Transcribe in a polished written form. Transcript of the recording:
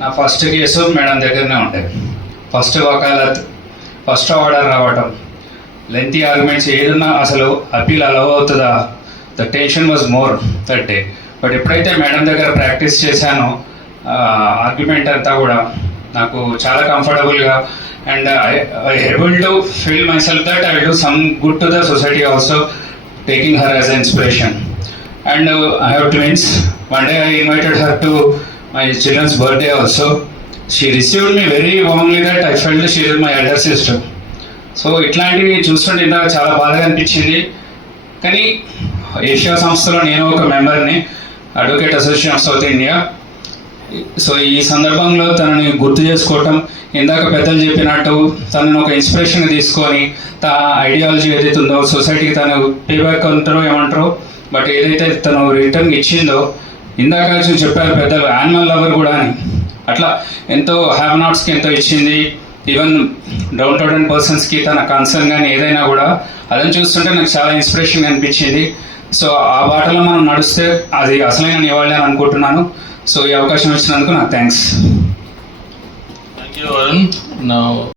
నా first case madam దగ్గరనే ఉంటాయి. ఫస్ట్ వకాలత్, ఫస్ట్ ఆర్డర్ రావటం, లెంతీ ఆర్గ్యుమెంట్స్ ఏదన్నా అసలు అపీల్ అలవ్ అవుతుందా, the tension was more that day. But ఎప్పుడైతే మేడం దగ్గర ప్రాక్టీస్ చేశానో ఆర్గ్యుమెంట్ అంతా కూడా నాకు చాలా కంఫర్టబుల్గా and I able to feel my self that I do some good to the society also, taking her as a inspiration. And I have twins. One day I invited her to my children's birthday also. She received me very warmly that I felt she is my elder sister. So ఇట్లాంటివి చూస్తుంటే ఇందాక చాలా బాధగా అనిపించింది. కానీ Asia సంస్థలో నేను ఒక మెంబర్ని, advocate association of South India. So ఈ సందర్భంలో తనని గుర్తు చేసుకోవటం, ఇందాక పెద్దలు చెప్పినట్టు తనను ఒక ఇన్స్పిరేషన్గా తీసుకొని ఐడియాలజీ ఏదైతే ఉందో సొసైటీకి తను పేబ్యాక్ అంటారో ఏమంటారో, బట్ ఏదైతే తను రిటర్న్ ఇచ్చిందో, ఇందాక చెప్పారు పెద్దలు యానిమల్ లవర్ కూడా అని, అట్లా ఎంతో హ్యావ్ నాట్స్కి ఎంతో ఇచ్చింది. ఈవెన్ డౌన్ టౌన్ పర్సన్స్కి తన కన్సర్న్ కానీ ఏదైనా కూడా అదని చూస్తుంటే నాకు చాలా ఇన్స్పిరేషన్ అనిపించింది. సో ఆ బాటలో మనం నడిస్తే అది అసలైన నివాళి అని అనుకుంటున్నాను. సో ఈ అవకాశం ఇచ్చినందుకు నాకు thanks. Thank you, Varun. Now